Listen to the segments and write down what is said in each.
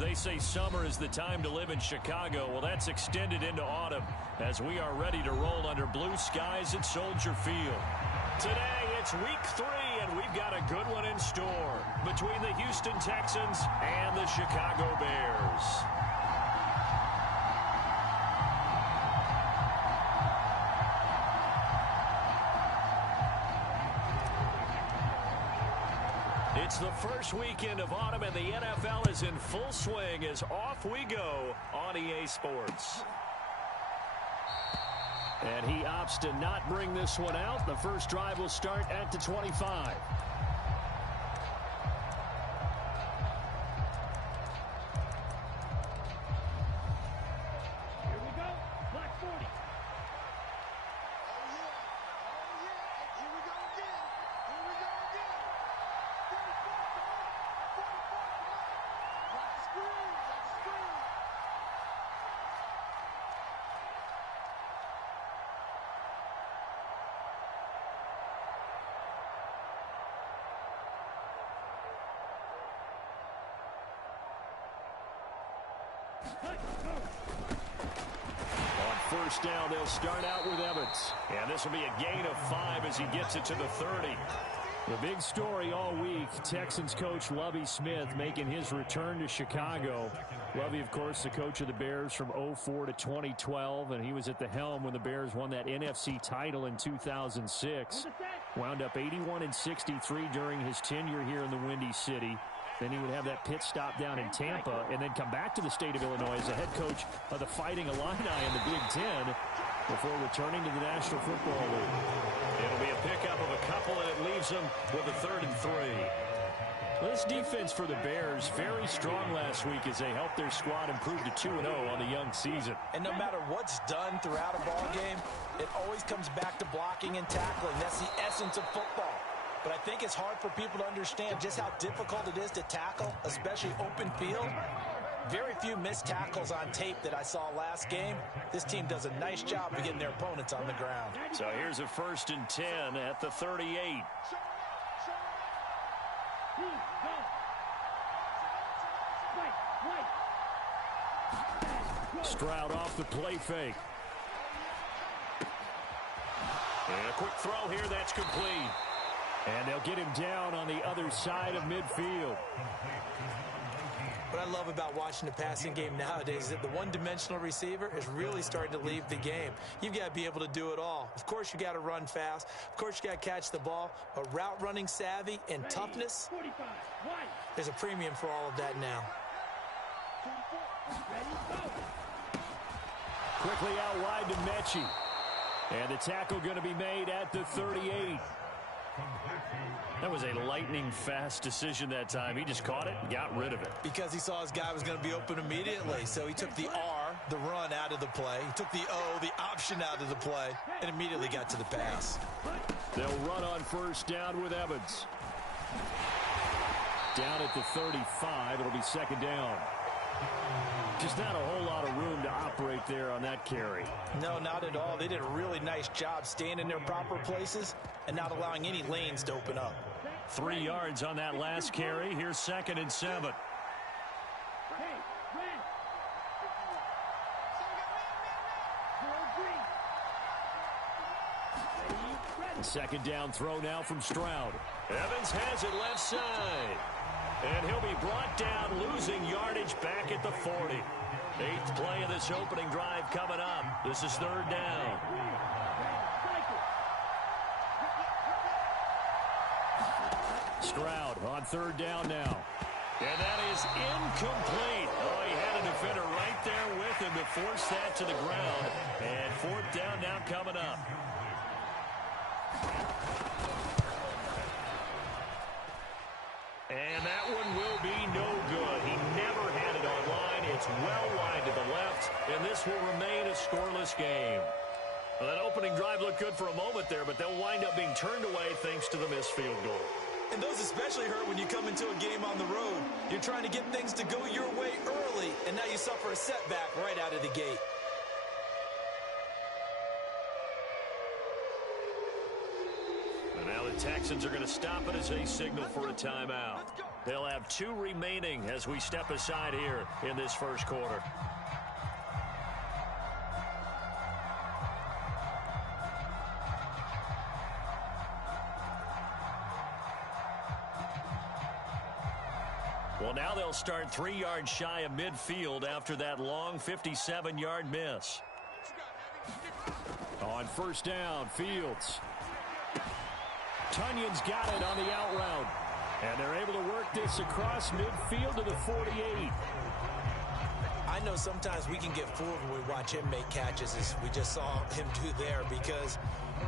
They say summer is the time to live in Chicago. Well, that's extended into autumn as we are ready to roll under blue skies at Soldier Field. Today, it's week 3, and we've got a good one in store between the Houston Texans and the Chicago Bears. It's the first weekend of autumn, and the NFL is in full swing as off we go on EA Sports. And he opts to not bring this one out. The first drive will start at the 25. On first down, they'll start out with Evans. And this will be a gain of 5 as he gets it to the 30. The big story all week, Texans coach Lovie Smith making his return to Chicago. Lovie, of course, the coach of the Bears from 2004 to 2012, and he was at the helm when the Bears won that NFC title in 2006. Wound up 81-63 during his tenure here in the Windy City. Then he would have that pit stop down in Tampa and then come back to the state of Illinois as the head coach of the Fighting Illini in the Big Ten before returning to the National Football League. It'll be a pickup of a couple, and it leaves them with a 3rd and 3. This defense for the Bears, very strong last week as they helped their squad improve to 2-0 on the young season. And no matter what's done throughout a ball game, it always comes back to blocking and tackling. That's the essence of football. But I think it's hard for people to understand just how difficult it is to tackle, especially open field. Very few missed tackles on tape that I saw last game. This team does a nice job of getting their opponents on the ground. So here's a 1st and 10 at the 38. Stroud off the play fake. And a quick throw here, that's complete. And they'll get him down on the other side of midfield. What I love about watching the passing game nowadays is that the one-dimensional receiver is really starting to leave the game. You've got to be able to do it all. Of course, you got to run fast. Of course, you got to catch the ball. But route running savvy and toughness, there's a premium for all of that now. Quickly out wide to Mechie. And the tackle going to be made at the 38. That was a lightning-fast decision that time. He just caught it and got rid of it. Because he saw his guy was going to be open immediately. So he took the R, the run, out of the play. He took the O, the option, out of the play, and immediately got to the pass. They'll run on first down with Evans. Down at the 35. It'll be 2nd down. Just not a whole lot of room to operate there on that carry. No, not at all. They did a really nice job staying in their proper places and not allowing any lanes to open up. 3 yards on that last carry. Here's 2nd and 7. Second down throw now from Stroud. Evans has it left side. And he'll be brought down, losing yardage back at the 40. 8th play of this opening drive coming up. This is 3rd down. Stroud on 3rd down now. And that is incomplete. Oh, he had a defender right there with him to force that to the ground. And 4th down now coming up. And that one will be no good. He never had it on line. It's well wide to the left, and this will remain a scoreless game. Well, that opening drive looked good for a moment there, but they'll wind up being turned away thanks to the missed field goal. And those especially hurt when you come into a game on the road. You're trying to get things to go your way early, and now you suffer a setback right out of the gate. And now the Texans are going to stop it as they signal for a timeout. They'll have 2 remaining as we step aside here in this first quarter. Well, now they'll start 3 yards shy of midfield after that long 57-yard miss. On first down, Fields. Tunyon's got it on the out route. And they're able to work this across midfield to the 48. I know sometimes we can get fooled when we watch him make catches, as we just saw him do there, because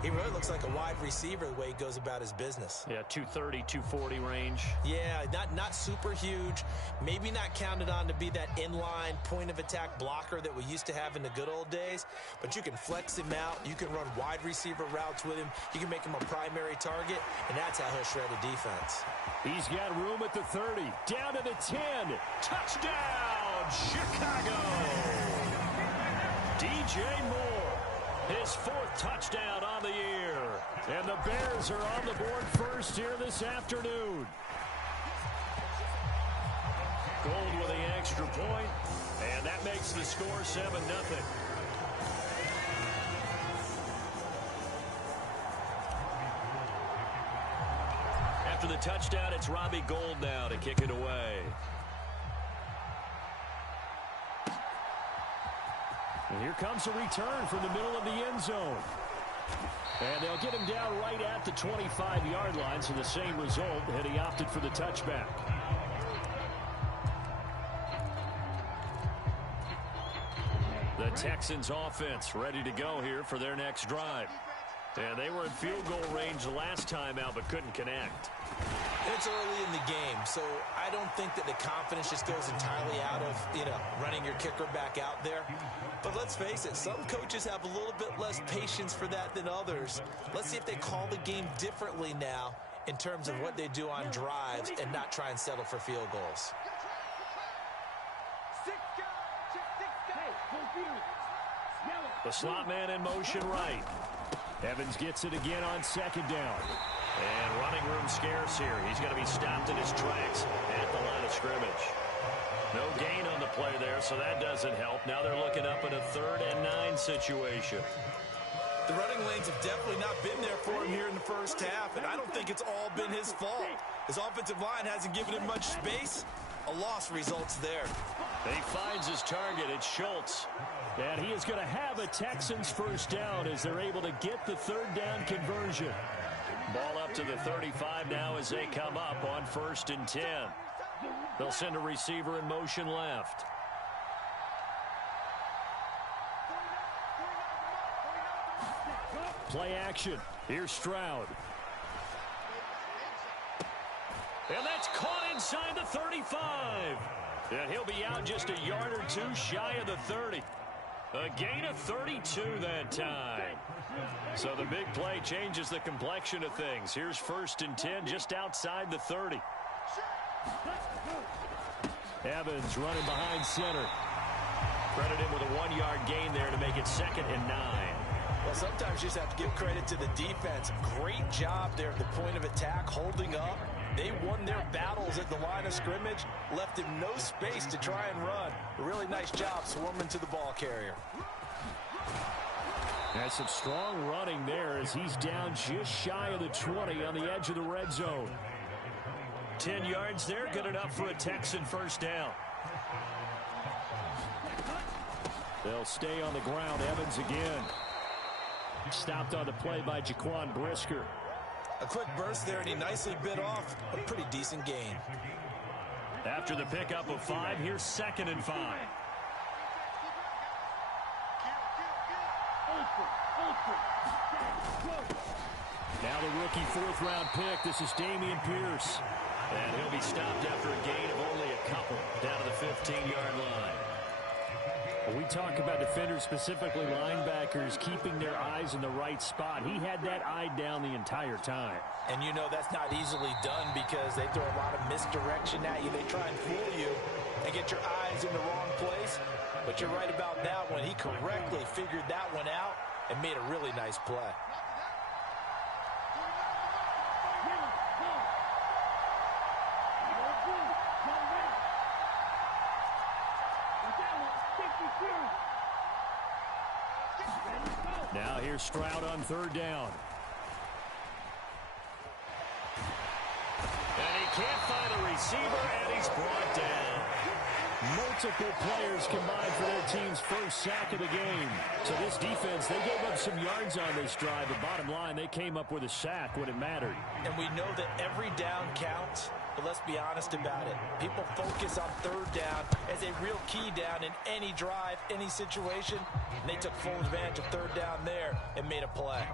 he really looks like a wide receiver the way he goes about his business. Yeah, 230, 240 range. Yeah, not super huge. Maybe not counted on to be that inline point-of-attack blocker that we used to have in the good old days. But you can flex him out. You can run wide receiver routes with him. You can make him a primary target, and that's how he'll shred a defense. He's got room at the 30. Down to the 10. Touchdown, Chicago! DJ Moore, his 4th touchdown on the year. And the Bears are on the board first here this afternoon. Gold with the extra point, and that makes the score 7-0. After the touchdown, it's Robbie Gould now to kick it away. And here comes a return from the middle of the end zone. And they'll get him down right at the 25-yard line, so the same result, and he opted for the touchback. The Texans offense ready to go here for their next drive. And they were in field goal range the last time out, but couldn't connect. It's early in the game, so I don't think that the confidence just goes entirely out of, running your kicker back out there. But let's face it, some coaches have a little bit less patience for that than others. Let's see if they call the game differently now in terms of what they do on drives and not try and settle for field goals. The slot man in motion right. Evans gets it again on second down. And running room scarce here. He's going to be stopped in his tracks at the line of scrimmage. No gain on the play there, so that doesn't help. Now they're looking up at a 3rd and 9 situation. The running lanes have definitely not been there for him here in the first half, and I don't think it's all been his fault. His offensive line hasn't given him much space. A loss results there. And he finds his target. It's Schultz. And he is going to have a Texans first down as they're able to get the 3rd down conversion. Ball up to the 35 now as they come up on 1st and 10. They'll send a receiver in motion left. Play action. Here's Stroud. And that's caught inside the 35. And he'll be out just a yard or 2 shy of the 30. A gain of 32 that time. So the big play changes the complexion of things. Here's 1st and 10 just outside the 30. Evans running behind center. Credit him with a 1-yard gain there to make it 2nd and 9. Well, sometimes you just have to give credit to the defense. Great job there at the point of attack, holding up. They won their battles at the line of scrimmage, left him no space to try and run. A really nice job swarming to the ball carrier. That's some strong running there as he's down just shy of the 20 on the edge of the red zone. 10 yards there, good enough for a Texan first down. They'll stay on the ground. Evans again. Stopped on the play by Jaquan Brisker. A quick burst there, and he nicely bit off a pretty decent gain. After the pickup of 5, here's 2nd and 5. Now the rookie 4th-round pick. This is Dameon Pierce. And he'll be stopped after a gain of only a couple down to the 15-yard line. When we talk about defenders, specifically linebackers, keeping their eyes in the right spot, he had that eye down the entire time. And you know that's not easily done because they throw a lot of misdirection at you. They try and fool you and get your eyes in the wrong place. But you're right about that one. He correctly figured that one out and made a really nice play. Now here's Stroud on third down. And he can't find a receiver, and he's brought down. Multiple players combined for their team's first sack of the game. So this defense, they gave up some yards on this drive, but bottom line, they came up with a sack when it mattered. And we know that every down counts, but let's be honest about it. People focus on third down as a real key down in any drive, any situation. And they took full advantage of third down there and made a play.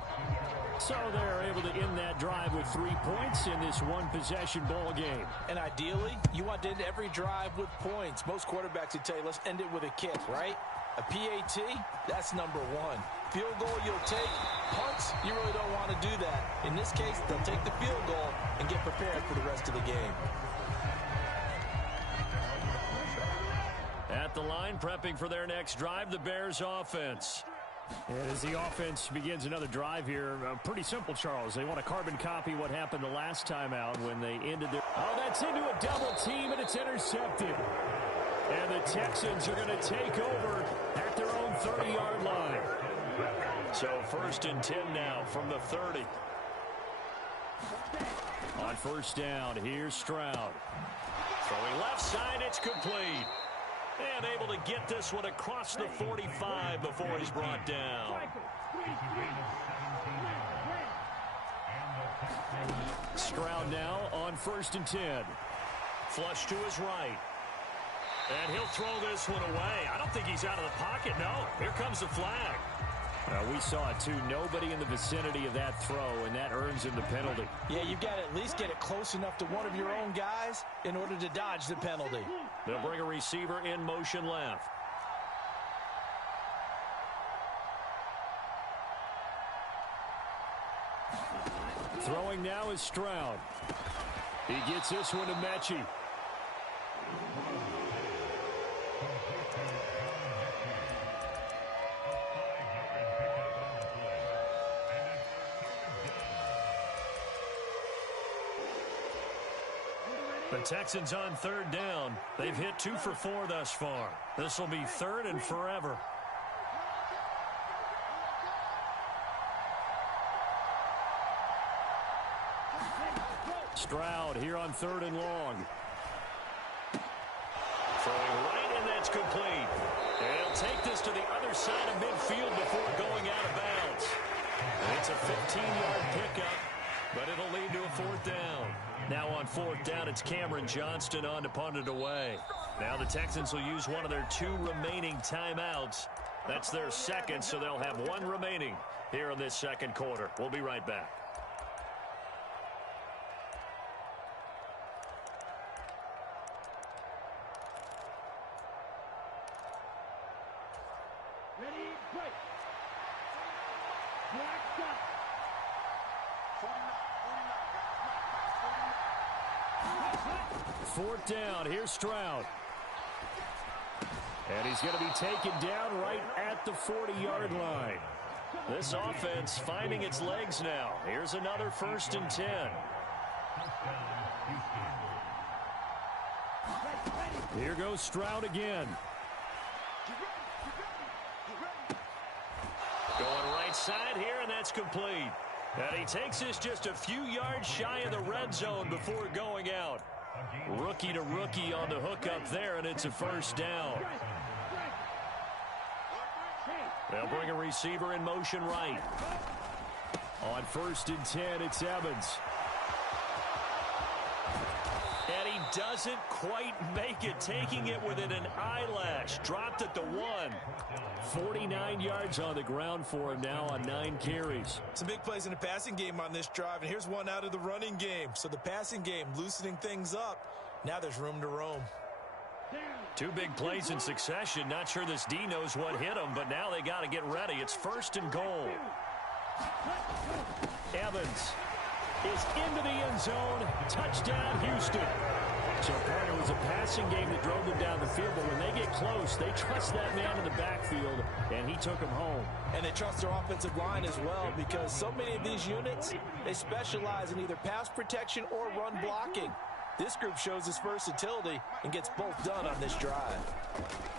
So they're able to end that drive with 3 points in this one-possession ball game. And ideally, you want to end every drive with points. Most quarterbacks would tell you, let's end it with a kick, right? A PAT, that's number one. Field goal you'll take. Punts, you really don't want to do that. In this case, they'll take the field goal and get prepared for the rest of the game. At the line, prepping for their next drive, the Bears offense. And as the offense begins another drive here, pretty simple, Charles. They want to carbon copy what happened the last time out when they ended their... Oh, that's into a double team, and it's intercepted. And the Texans are going to take over at their own 30-yard line. So 1st and 10 now from the 30. On first down, here's Stroud. Throwing left side, it's complete. And able to get this one across the 45 before he's brought down. Stroud now on 1st and 10. Flush to his right. And he'll throw this one away. I don't think he's out of the pocket. No, here comes the flag. We saw it, too. Nobody in the vicinity of that throw, and that earns him the penalty. Yeah, you've got to at least get it close enough to one of your own guys in order to dodge the penalty. They'll bring a receiver in motion left. Throwing now is Stroud. He gets this one to Mechie. The Texans on third down. They've hit 2 for 4 thus far. This will be 3rd and forever. Stroud here on 3rd and long. Throwing right, and that's complete. And he'll take this to the other side of midfield before going out of bounds. And it's a 15-yard pickup, but it'll lead to a 4th down. Now on 4th down, it's Cameron Johnston on to punt it away. Now the Texans will use one of their 2 remaining timeouts. That's their second, so they'll have 1 remaining here in this second quarter. We'll be right back. Ready, break. Black shot. 4th down. Here's Stroud. And he's going to be taken down right at the 40-yard line. This offense finding its legs now. Here's another 1st and 10. Here goes Stroud again. Going right side here, and that's complete. And he takes this just a few yards shy of the red zone before going out. Rookie to rookie on the hookup there, and it's a 1st down. They'll bring a receiver in motion right. On 1st and 10, it's Evans. And he doesn't quite make it, taking it within an eyelash. Dropped at the 1. 49 yards on the ground for him now on 9 carries. Some big plays in the passing game on this drive, and here's one out of the running game. So the passing game loosening things up. Now there's room to roam. 2 big plays in succession. Not sure this D knows what hit him, but now they got to get ready. It's 1st and goal. Evans is into the end zone. Touchdown, Houston. So, partner, it was a passing game that drove them down the field, but when they get close, they trust that man in the backfield, and he took them home. And they trust their offensive line as well, because so many of these units, they specialize in either pass protection or run blocking. This group shows its versatility and gets both done on this drive.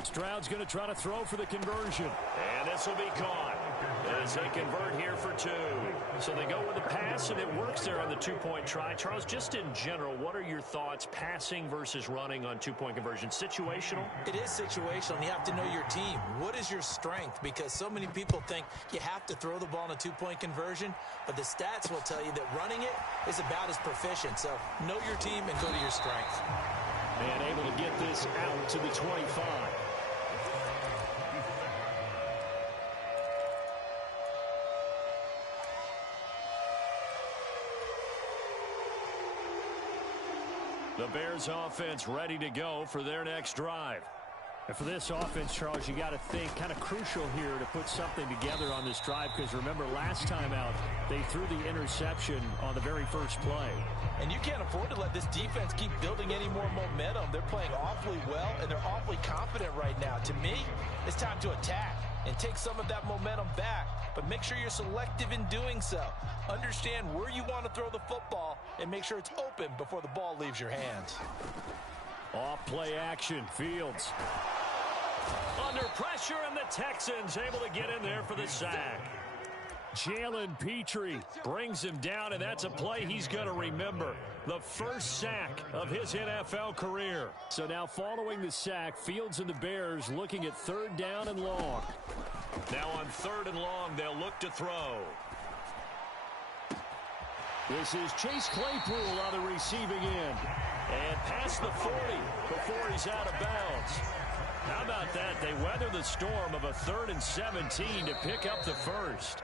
Stroud's going to try to throw for the conversion. And this will be caught. as they convert here for two. So they go with the pass, and it works there on the two-point try. Charles, just in general, what are your thoughts passing versus running on two-point conversion? Situational? It is situational, and you have to know your team. What is your strength? Because so many people think you have to throw the ball in a two-point conversion, but the stats will tell you that running it is about as proficient. So know your team and go to your strength. And able to get this out to the 25. The Bears offense ready to go for their next drive. And for this offense, Charles, you got to think kind of crucial here to put something together on this drive, because remember last time out they threw the interception on the very first play. And you can't afford to let this defense keep building any more momentum. They're playing awfully well, and they're awfully confident right now. To me, it's time to attack and take some of that momentum back, but make sure you're selective in doing so. Understand where you want to throw the football and make sure it's open before the ball leaves your hands. Off play action, Fields. Under pressure, and the Texans able to get in there for the sack. Jalen Petrie brings him down, and that's a play he's going to remember. The first sack of his NFL career. So now following the sack, Fields and the Bears looking at third down and long. Now on third and long, they'll look to throw. This is Chase Claypool on the receiving end. And past the 40 before he's out of bounds. How about that? They weather the storm of a 3rd and 17 to pick up the first.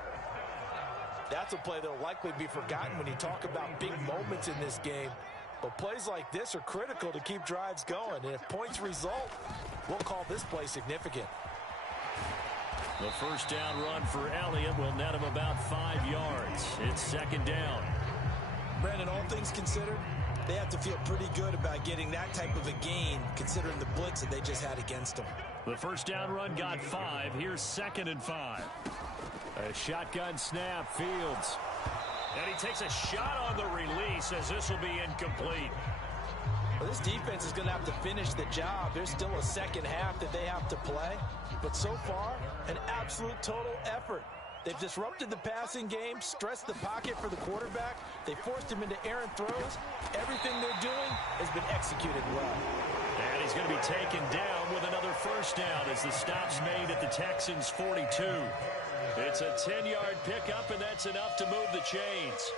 That's a play that will likely be forgotten when you talk about big moments in this game. But plays like this are critical to keep drives going. And if points result, we'll call this play significant. The first down run for Elliott will net him about 5 yards. It's second down. Brandon, all things considered, they have to feel pretty good about getting that type of a gain, considering the blitz that they just had against them. The first down run got 5. Here's 2nd and 5. A shotgun snap, Fields. And he takes a shot on the release, as this will be incomplete. Well, this defense is going to have to finish the job. There's still a second half that they have to play. But so far, an absolute total effort. They've disrupted the passing game, stressed the pocket for the quarterback. They forced him into errant throws. Everything they're doing has been executed well. And he's going to be taken down with another first down as the stop's made at the Texans' 42. It's a 10-yard pickup, and that's enough to move the chains.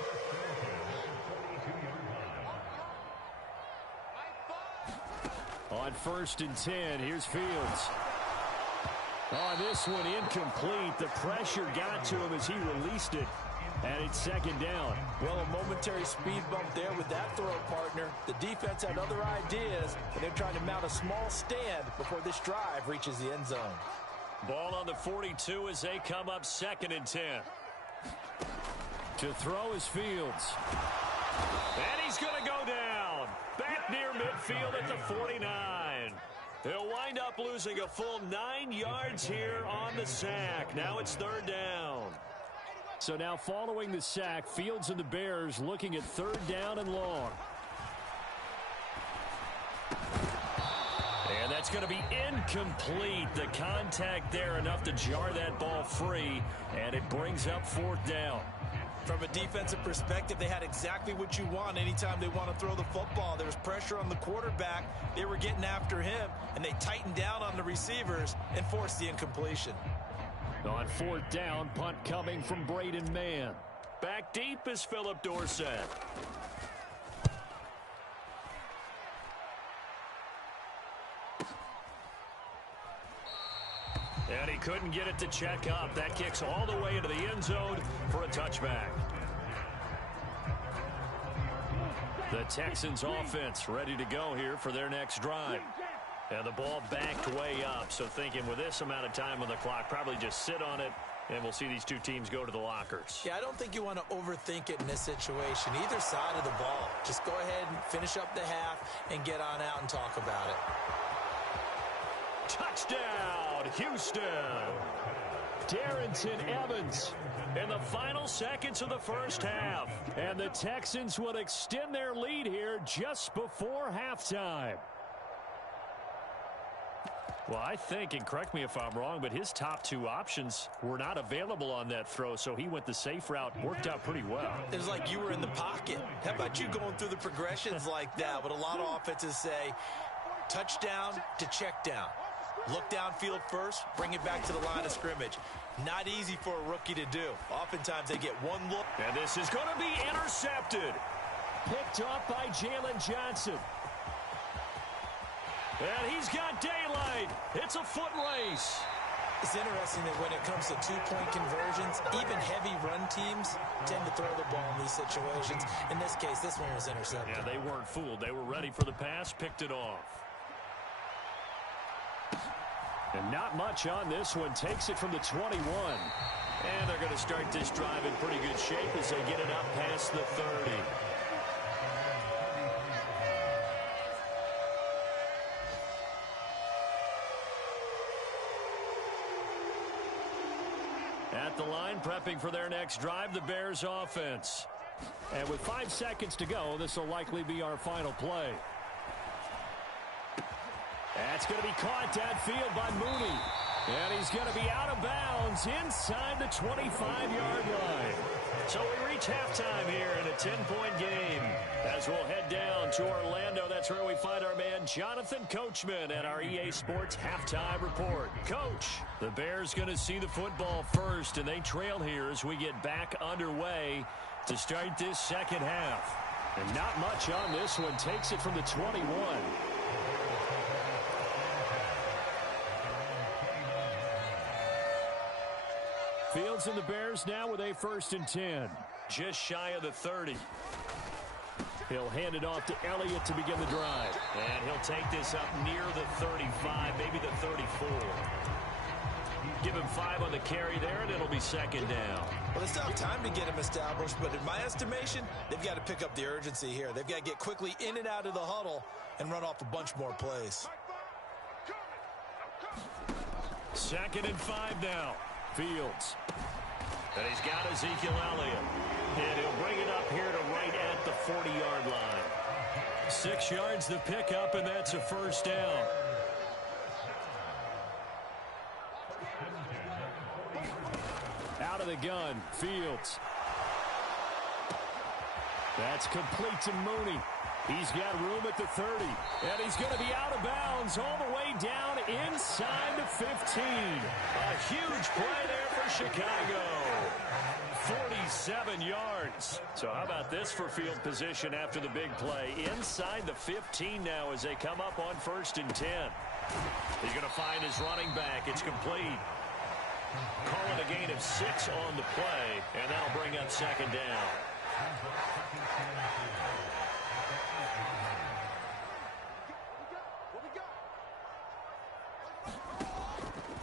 On 1st and 10, here's Fields. On this one, incomplete. The pressure got to him as he released it. And it's second down. Well, a momentary speed bump there with that throw, partner. The defense had other ideas, and they're trying to mount a small stand before this drive reaches the end zone. Ball on the 42 as they come up 2nd and 10. To throw is Fields. And he's going to go down. Back near midfield at the 49. He'll wind up losing a full 9 yards here on the sack. Now it's 3rd down. So now following the sack, Fields and the Bears looking at 3rd down and long. And that's going to be incomplete. The contact there enough to jar that ball free, and it brings up 4th down. From a defensive perspective, they had exactly what you want anytime they want to throw the football. There was pressure on the quarterback. They were getting after him, and they tightened down on the receivers and forced the incompletion. On 4th down, punt coming from Braden Mann. Back deep is Phillip Dorsett. And he couldn't get it to check up. That kicks all the way into the end zone for a touchback. The Texans offense ready to go here for their next drive. And the ball backed way up. So thinking with this amount of time on the clock, probably just sit on it, and we'll see these two teams go to the lockers. Yeah, I don't think you want to overthink it in this situation. Either side of the ball. Just go ahead and finish up the half and get on out and talk about it. Touchdown, Houston. Darrington Evans in the final seconds of the first half. And the Texans will extend their lead here just before halftime. Well, I think, and correct me if I'm wrong, but his top two options were not available on that throw, so he went the safe route. Worked out pretty well. It was like you were in the pocket. How about you going through the progressions like that? What a lot of offenses say, touchdown to check down. Look downfield first, bring it back to the line of scrimmage. Not easy for a rookie to do. Oftentimes they get one look. And this is going to be intercepted. Picked off by Jalen Johnson. And he's got daylight. It's a foot race. It's interesting that when it comes to two-point conversions, even heavy run teams tend to throw the ball in these situations. In this case, this one was intercepted. Yeah, they weren't fooled. They were ready for the pass, picked it off. And not much on this one. Takes it from the 21. And they're going to start this drive in pretty good shape as they get it up past the 30. At the line, prepping for their next drive, the Bears offense. And with 5 seconds to go, this will likely be our final play. That's going to be caught downfield by Mooney. And he's going to be out of bounds inside the 25-yard line. So we reach halftime here in a 10-point game. As we'll head down to Orlando, that's where we find our man Jonathan Coachman at our EA Sports Halftime Report. Coach, the Bears going to see the football first, and they trail here as we get back underway to start this second half. And not much on this one. Takes it from the 21. Fields and the Bears now with a 1st and 10. Just shy of the 30. He'll hand it off to Elliott to begin the drive. And he'll take this up near the 35, maybe the 34. Give him 5 on the carry there, and it'll be second down. Well, they still have time to get him established, but in my estimation, they've got to pick up the urgency here. They've got to get quickly in and out of the huddle and run off a bunch more plays. 2nd and 5 now. Fields. And he's got Ezekiel Elliott. And he'll bring it up here to right at the 40-yard line. 6 yards the pickup, and that's a 1st down. Out of the gun, Fields. That's complete to Mooney. He's got room at the 30, and he's going to be out of bounds all the way down inside the 15. A huge play there for Chicago. 47 yards. So how about this for field position after the big play? Inside the 15 now as they come up on 1st and 10. He's going to find his running back. It's complete. Calling a gain of 6 on the play, and that'll bring up 2nd down.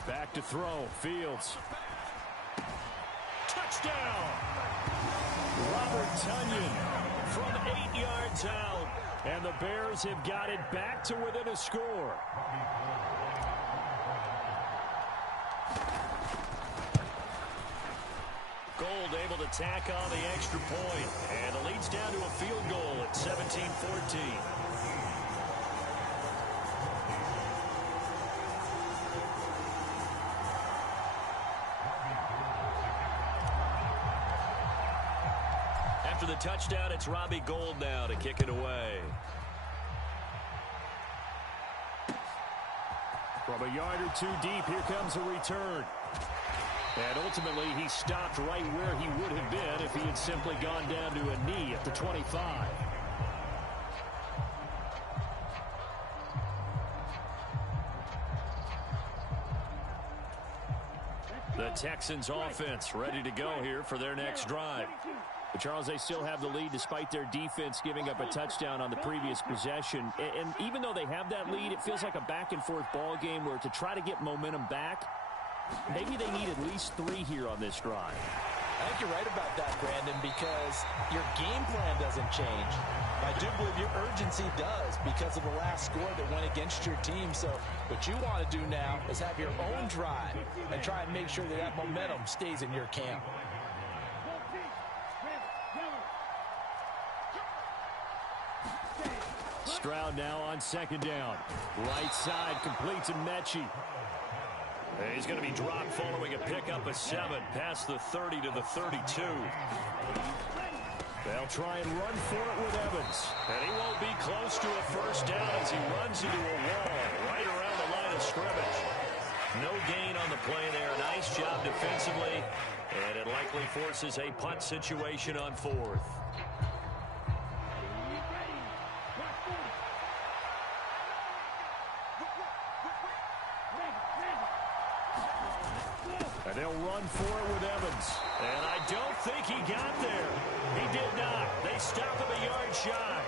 Back to throw. Fields. Touchdown! Robert Tonyan from 8 yards out. And the Bears have got it back to within a score. Gold able to tack on the extra point. And the lead's down to a field goal at 17-14. After the touchdown, it's Robbie Gould now to kick it away. From a yard or 2 deep, here comes a return. And ultimately, he stopped right where he would have been if he had simply gone down to a knee at the 25. The Texans offense ready to go here for their next drive. But Charles, they still have the lead despite their defense giving up a touchdown on the previous possession. And even though they have that lead, it feels like a back-and-forth ball game where to try to get momentum back, maybe they need at least 3 here on this drive. I think you're right about that, Brandon, because your game plan doesn't change. I do believe your urgency does because of the last score that went against your team. So what you want to do now is have your own drive and try and make sure that that momentum stays in your camp. Stroud now on second down. Right side completes to Mechie. He's going to be dropped following a pickup of 7 past the 30 to the 32. They'll try and run for it with Evans. And he won't be close to a first down as he runs into a wall right around the line of scrimmage. No gain on the play there. Nice job defensively. And it likely forces a punt situation on 4th. And they'll run for it with Evans. And I don't think he got there. He did not. They stop him a yard shy.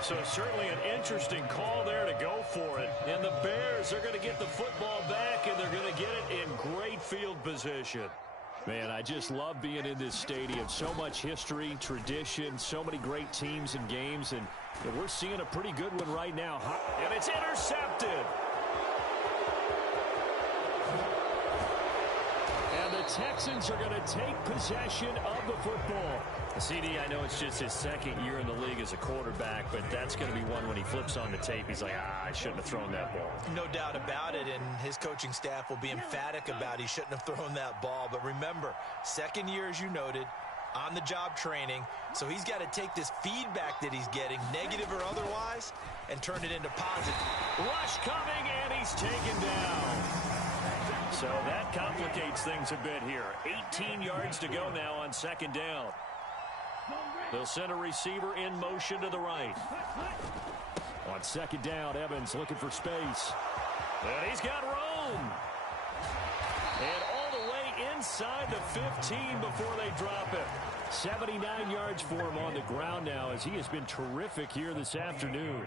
So certainly an interesting call there to go for it. And the Bears are going to get the football back, and they're going to get it in great field position. Man, I just love being in this stadium. So much history, tradition, so many great teams and games. And we're seeing a pretty good one right now. And it's intercepted. The Texans are going to take possession of the football. CD, I know it's just his second year in the league as a quarterback, but that's going to be one when he flips on the tape. He's like, I shouldn't have thrown that ball. No doubt about it, and his coaching staff will be emphatic about he shouldn't have thrown that ball. But remember, second year, as you noted, on-the-job training, so he's got to take this feedback that he's getting, negative or otherwise, and turn it into positive. Rush coming, and he's taken down. So that complicates things a bit here. 18 yards to go now on second down. They'll send a receiver in motion to the right. On second down, Evans looking for space. And he's got room. And all the way inside the 15 before they drop it. 79 yards for him on the ground now as he has been terrific here this afternoon.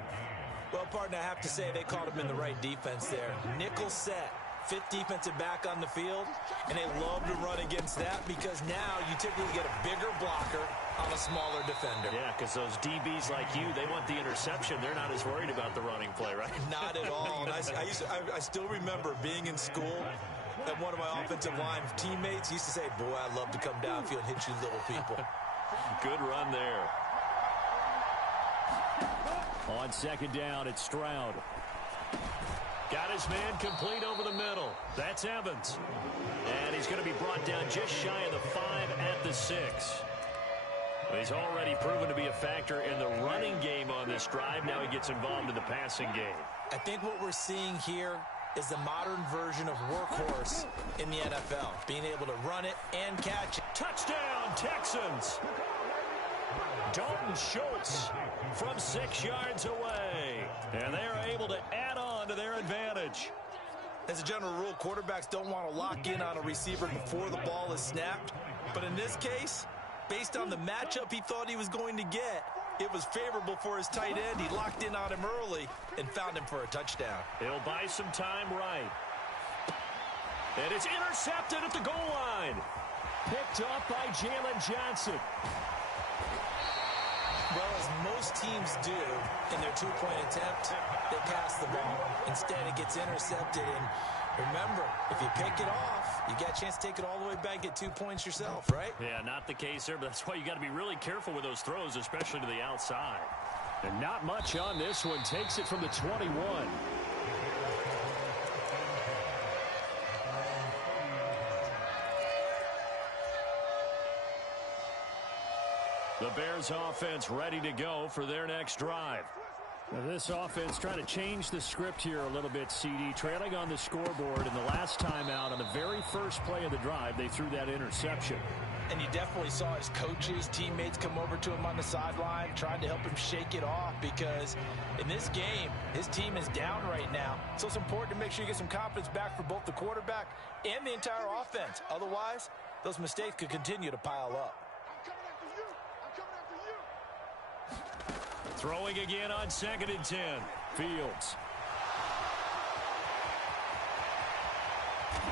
Well, partner, I have to say they caught him in the right defense there. Nickel set. 5th defensive back on the field, and they love to run against that because now you typically get a bigger blocker on a smaller defender. Yeah, because those DBs like you, they want the interception. They're not as worried about the running play, right? Not at all. And I still remember being in school, and one of my offensive line teammates used to say, boy, I'd love to come downfield and hit you little people. Good run there. On second down, it's Stroud. Got his man complete over the middle. That's Evans. And he's going to be brought down just shy of the 5 at the 6. He's already proven to be a factor in the running game on this drive. Now he gets involved in the passing game. I think what we're seeing here is the modern version of workhorse in the NFL. Being able to run it and catch it. Touchdown, Texans. Dalton Schultz from 6 yards away. And they are able to add on to their advantage. As a general rule, quarterbacks don't want to lock in on a receiver before the ball is snapped. But in this case, based on the matchup he thought he was going to get, it was favorable for his tight end. He locked in on him early and found him for a touchdown. He'll buy some time right. And it's intercepted at the goal line. Picked up by Jalen Johnson. Well, as most teams do in their two-point attempt, they pass the ball. Instead, it gets intercepted. And remember, if you pick it off, you got a chance to take it all the way back, get 2 points yourself, right? Yeah, not the case there, but that's why you got to be really careful with those throws, especially to the outside. And not much on this one. Takes it from the 21. The Bears offense ready to go for their next drive. Now this offense trying to change the script here a little bit, CD. Trailing on the scoreboard, and the last time out on the very first play of the drive, they threw that interception. And you definitely saw his coaches, teammates come over to him on the sideline, trying to help him shake it off because in this game, his team is down right now. So it's important to make sure you get some confidence back for both the quarterback and the entire offense. Otherwise, those mistakes could continue to pile up. Throwing again on 2nd and 10. Fields.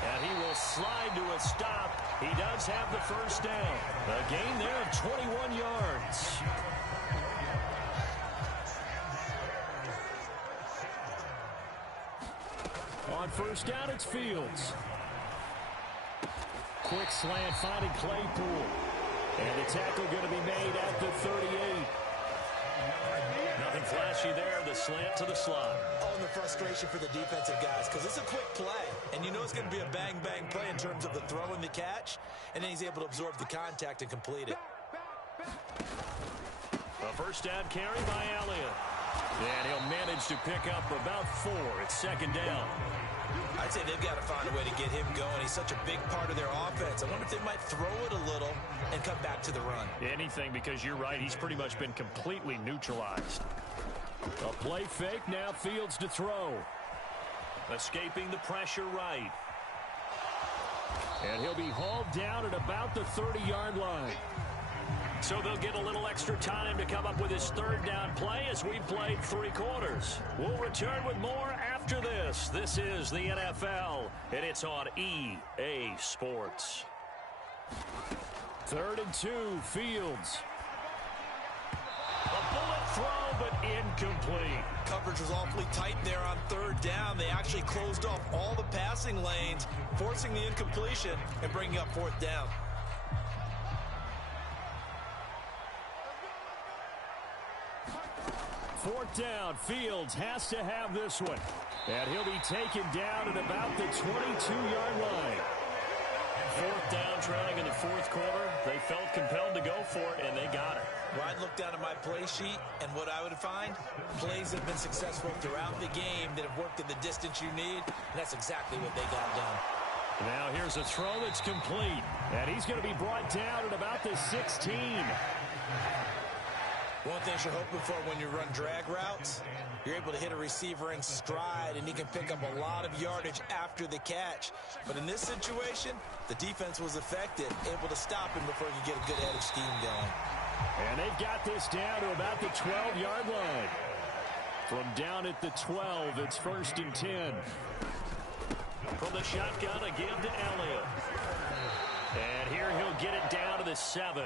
And he will slide to a stop. He does have the first down. A gain there of 21 yards. On first down, it's Fields. Quick slant finding Claypool. And the tackle going to be made at the 38. Nothing flashy there, the slant to the slot. Oh, and the frustration for the defensive guys, because it's a quick play, and you know it's going to be a bang-bang play in terms of the throw and the catch, and then he's able to absorb the contact and complete it. A first down carry by Elliott. And he'll manage to pick up about 4. It's second down. I'd say they've got to find a way to get him going. He's such a big part of their offense. I wonder if they might throw it a little and come back to the run. Anything, because you're right. He's pretty much been completely neutralized. A play fake. Now Fields to throw. Escaping the pressure right. And he'll be hauled down at about the 30-yard line. So they'll get a little extra time to come up with his third down play as we've played 3 quarters. We'll return with more after this. This is the NFL, and it's on EA Sports. 3rd and 2, Fields. A bullet throw, but incomplete. Coverage was awfully tight there on 3rd down. They actually closed off all the passing lanes, forcing the incompletion and bringing up 4th down. Fourth down, Fields has to have this one. And he'll be taken down at about the 22-yard line. 4th down, trailing in the 4th quarter. They felt compelled to go for it, and they got it. Well, I'd look down at my play sheet, and what I would find, plays have been successful throughout the game that have worked in the distance you need, and that's exactly what they got done. Now here's a throw that's complete, and he's going to be brought down at about the 16. One thing you're hoping for when you run drag routes, you're able to hit a receiver in stride, and he can pick up a lot of yardage after the catch. But in this situation, the defense was effective, able to stop him before he could get a good head of steam going. And they've got this down to about the 12-yard line. From down at the 12, it's 1st and 10. From the shotgun again to Elliott. And here he'll get it down to the 7.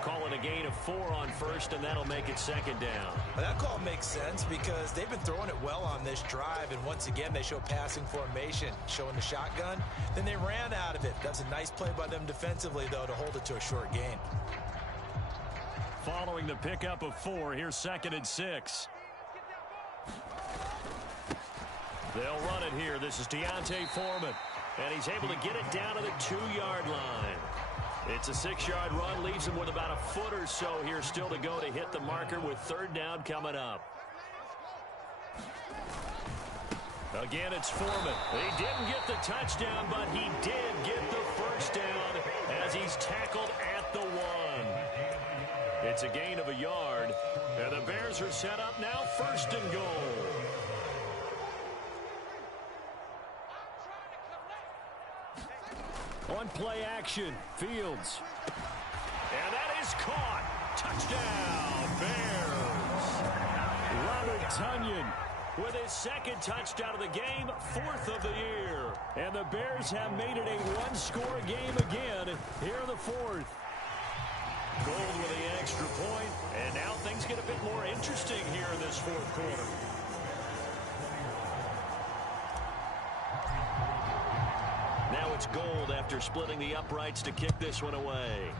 Call it a gain of 4 on 1st, and that'll make it 2nd down. Well, that call makes sense because they've been throwing it well on this drive, and once again they show passing formation, showing the shotgun. Then they ran out of it. That's a nice play by them defensively, though, to hold it to a short gain. Following the pickup of 4, here's 2nd and 6. They'll run it here. This is Deontay Foreman, and he's able to get it down to the 2-yard line. It's a 6-yard run, leaves him with about a foot or so here still to go to hit the marker with 3rd down coming up. Again, it's Foreman. He didn't get the touchdown, but he did get the 1st down as he's tackled at the 1. It's a gain of a yard, and the Bears are set up now 1st and goal. On play action, Fields. And that is caught. Touchdown, Bears. Robert Tonyan with his 2nd touchdown of the game, 4th of the year. And the Bears have made it a 1-score game again here in the 4th. Gold with the extra point, and now things get a bit more interesting here in this 4th quarter. Now it's Gold after splitting the uprights to kick this one away.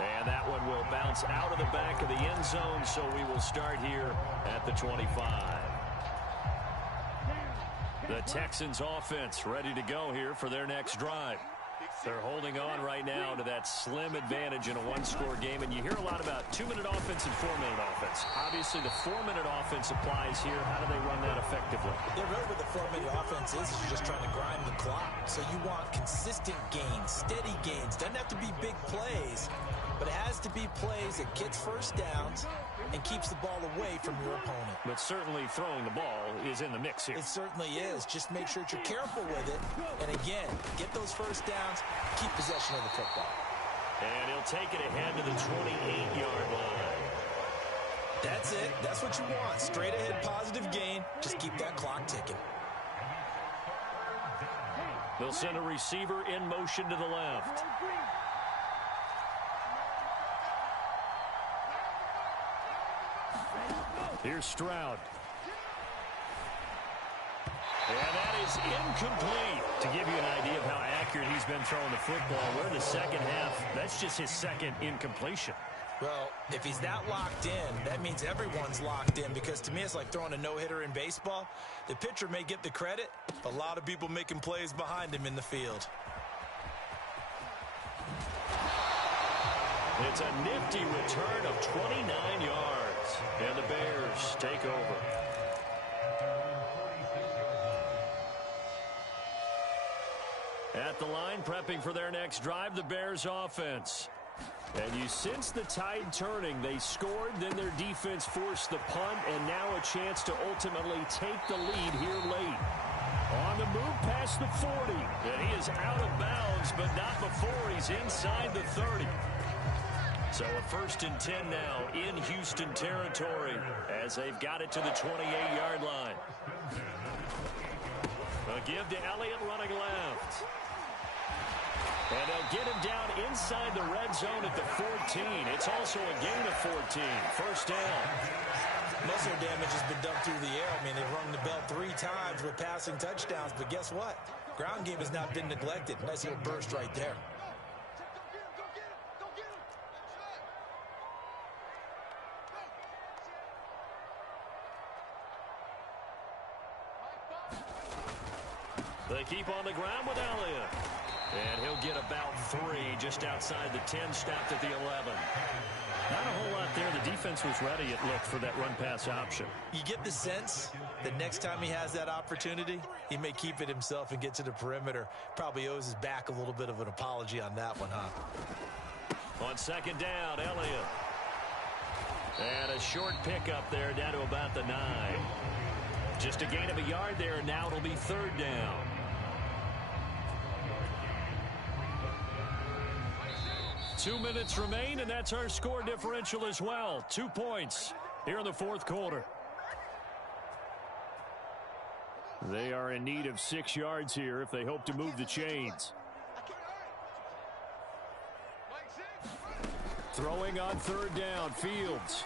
And that one will bounce out of the back of the end zone, so we will start here at the 25. The Texans offense ready to go here for their next drive. They're holding on right now to that slim advantage in a 1-score game, and you hear a lot about 2-minute offense and 4-minute offense. Obviously, the 4-minute offense applies here. How do they run that effectively? Yeah, really what the 4-minute offense is you're just trying to grind the clock. So you want consistent gains, steady gains. Doesn't have to be big plays, but it has to be plays that gets 1st downs and keeps the ball away from your opponent. But certainly throwing the ball is in the mix here. It certainly is. Just make sure that you're careful with it. And again, get those 1st downs, keep possession of the football. And he'll take it ahead to the 28-yard line. That's it. That's what you want. Straight ahead positive gain. Just keep that clock ticking. They'll send a receiver in motion to the left. Here's Stroud. And that is incomplete. To give you an idea of how accurate he's been throwing the football, we're in the 2nd half. That's just his 2nd incompletion. Well, if he's that locked in, that means everyone's locked in, because to me it's like throwing a no-hitter in baseball. The pitcher may get the credit, but a lot of people making plays behind him in the field. It's a nifty return of 29 yards, and the Bears take over. At the line, prepping for their next drive, the Bears offense. And you sense the tide turning. They scored, then their defense forced the punt, and now a chance to ultimately take the lead here late. On the move past the 40. And he is out of bounds, but not before he's inside the 30. So a 1st and 10 now in Houston territory as they've got it to the 28-yard line. A give to Elliott running left. And they'll get him down inside the red zone at the 14. It's also a gain of 14. 1st down. Most of their damage has been done through the air. I mean, they've rung the bell 3 times with passing touchdowns. But guess what? Ground game has not been neglected. Nice little burst right there. They keep on the ground with Elliott. And he'll get about 3 just outside the 10, stopped at the 11. Not a whole lot there. The defense was ready, it looked, for that run-pass option. You get the sense that next time he has that opportunity, he may keep it himself and get to the perimeter. Probably owes his back a little bit of an apology on that one, huh? On 2nd down, Elliott. And a short pickup there down to about the 9. Just a gain of a yard there, and now it'll be 3rd down. 2 minutes remain, and that's our score differential as well. 2 points here in the 4th quarter. They are in need of 6 yards here if they hope to move the chains. Throwing on 3rd down, Fields.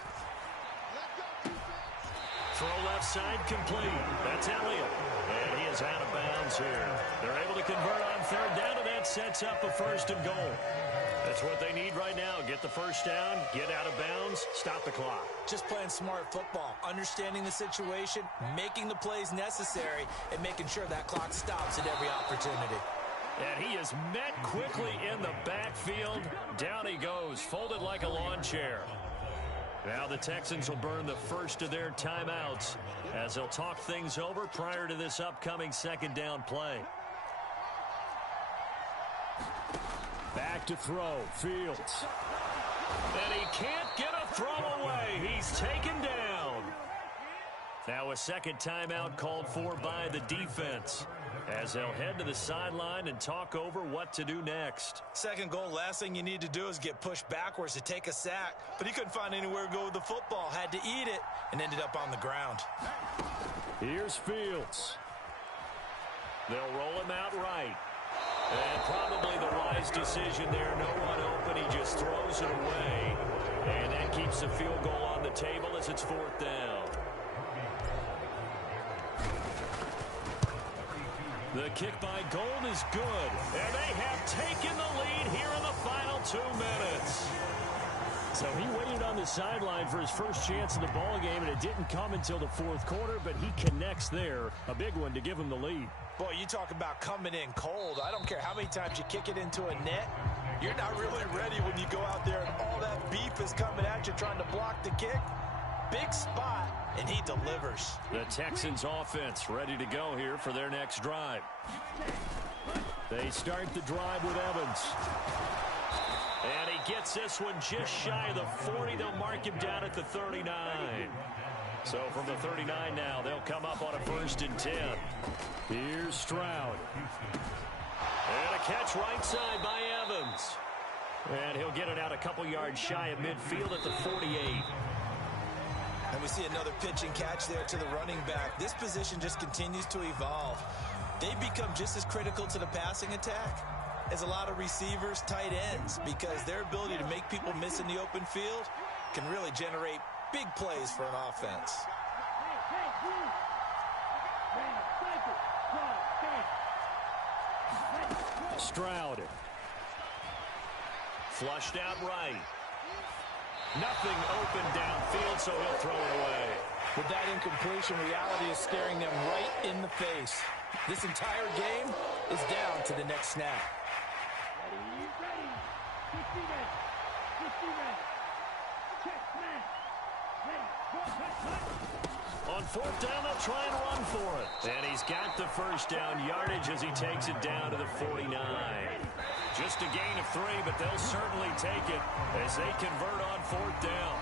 Throw left side complete. That's Elliott. And he is out of bounds here. They're able to convert on 3rd down, and that sets up a 1st and goal. That's what they need right now. Get the 1st down, get out of bounds, stop the clock. Just playing smart football, understanding the situation, making the plays necessary, and making sure that clock stops at every opportunity. And he is met quickly in the backfield. Down he goes, folded like a lawn chair. Now the Texans will burn the 1st of their timeouts as they'll talk things over prior to this upcoming 2nd down play. Back to throw, Fields. And he can't get a throw away. He's taken down. Now a 2nd timeout called for by the defense as they'll head to the sideline and talk over what to do next. 2nd goal, last thing you need to do is get pushed backwards to take a sack. But he couldn't find anywhere to go with the football. Had to eat it and ended up on the ground. Here's Fields. They'll roll him out right. And probably the wise decision there. No one open. He just throws it away. And that keeps the field goal on the table as it's 4th down. The kick by Gold is good. And they have taken the lead here in the final 2 minutes. So he waited on the sideline for his first chance in the ball game, and it didn't come until the 4th quarter, but he connects there. A big one to give him the lead. Boy, you talk about coming in cold. I don't care how many times you kick it into a net. You're not really ready when you go out there and all that beef is coming at you trying to block the kick. Big spot, and he delivers. The Texans offense ready to go here for their next drive. They start the drive with Evans. And he gets this one just shy of the 40. They'll mark him down at the 39. So from the 39 now, they'll come up on a 1st and 10. Here's Stroud. And a catch right side by Evans. And he'll get it out a couple yards shy of midfield at the 48. And we see another pitch and catch there to the running back. This position just continues to evolve. They become just as critical to the passing attack as a lot of receivers, tight ends, because their ability to make people miss in the open field can really generate big plays for an offense. Stroud. Flushed out right. Nothing open downfield, so he'll throw it away. With that incompletion, reality is staring them right in the face. This entire game is down to the next snap. On fourth down, they'll try and run for it. And he's got the first down yardage as he takes it down to the 49. Just a gain of 3, but they'll certainly take it as they convert on fourth down.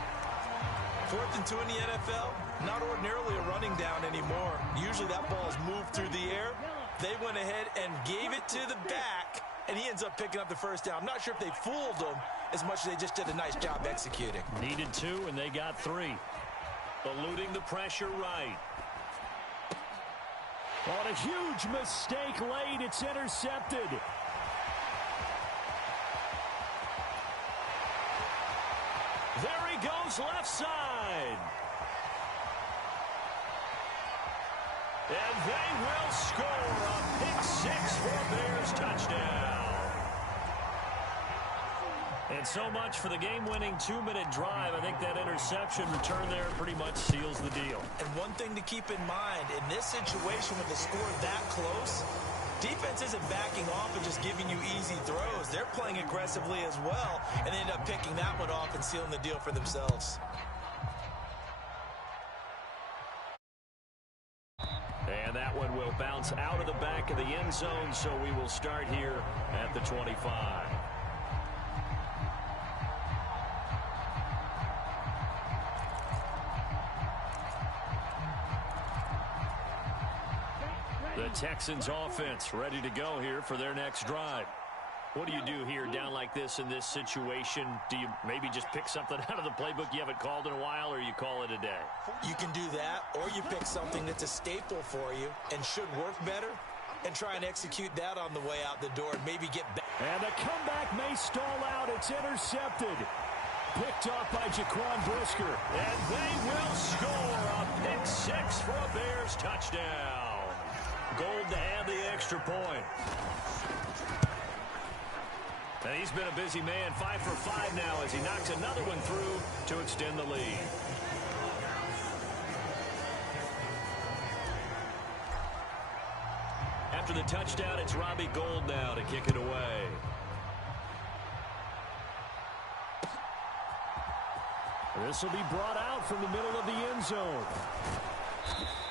4th and 2 in the NFL, not ordinarily a running down anymore. Usually that ball is moved through the air. They went ahead and gave it to the back, and he ends up picking up the first down. I'm not sure if they fooled him as much as they just did a nice job executing. Needed 2, and they got 3. Eluding the pressure right. On a huge mistake late, it's intercepted. There he goes, left side. And they will score a pick-6 for Bears touchdown. And so much for the game-winning 2-minute drive. I think that interception return there pretty much seals the deal. And one thing to keep in mind, in this situation with the score that close, defense isn't backing off and just giving you easy throws. They're playing aggressively as well, and they end up picking that one off and sealing the deal for themselves. And that one will bounce out of the back of the end zone, so we will start here at the 25. The Texans offense ready to go here for their next drive. What do you do here down like this in this situation? Do you maybe just pick something out of the playbook you haven't called in a while, or you call it a day? You can do that, or you pick something that's a staple for you and should work better and try and execute that on the way out the door and maybe get back. And the comeback may stall out. It's intercepted. Picked off by Jaquan Brisker. And they will score a pick-6 for a Bears touchdown. Gold to add the extra point. And he's been a busy man, 5 for 5 now as he knocks another one through to extend the lead. After the touchdown, it's Robbie Gould now to kick it away. This will be brought out from the middle of the end zone.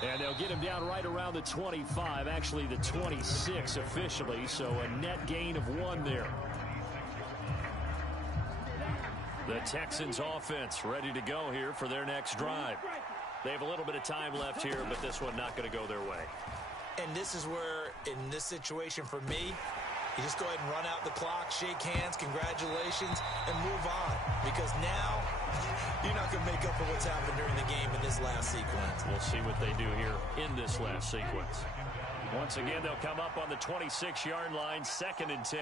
And they'll get him down right around the 25, actually the 26 officially, so a net gain of 1 there. The Texans offense ready to go here for their next drive. They have a little bit of time left here, but this one not going to go their way. And this is where, in this situation for me, you just go ahead and run out the clock, shake hands, congratulations, and move on. Because now, you're not going to make up for what's happened during the game in this last sequence. We'll see what they do here in this last sequence. Once again, they'll come up on the 26-yard line, 2nd and 10.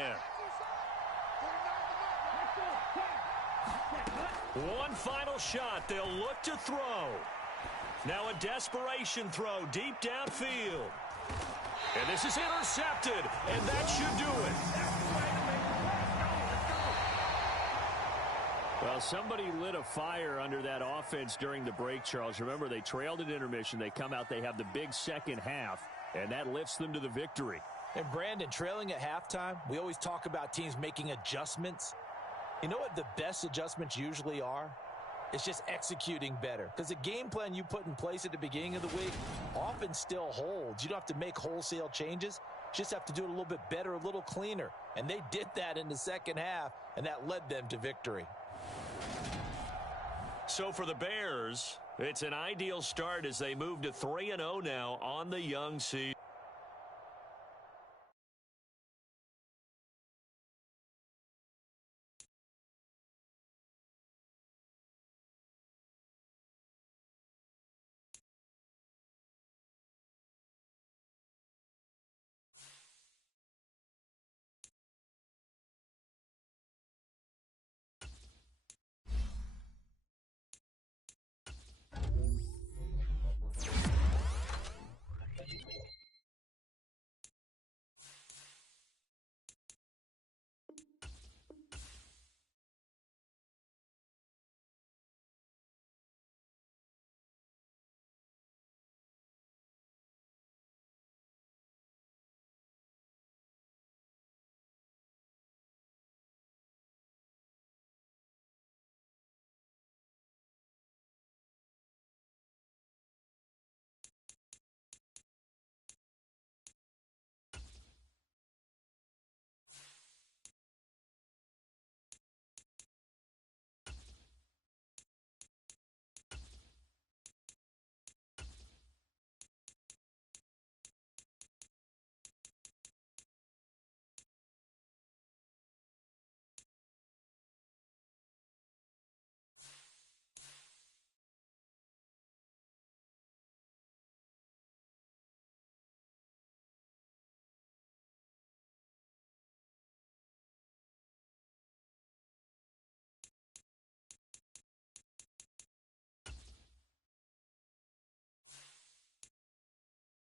One final shot. They'll look to throw. Now a desperation throw deep downfield. And this is intercepted, and that should do it. Well, somebody lit a fire under that offense during the break, Charles. Remember, they trailed at intermission. They come out, they have the big second half, and that lifts them to the victory. And, Brandon, trailing at halftime, we always talk about teams making adjustments. You know what the best adjustments usually are? It's just executing better. Because the game plan you put in place at the beginning of the week often still holds. You don't have to make wholesale changes. You just have to do it a little bit better, a little cleaner. And they did that in the second half, and that led them to victory. So for the Bears, it's an ideal start as they move to 3-0 now on the young season.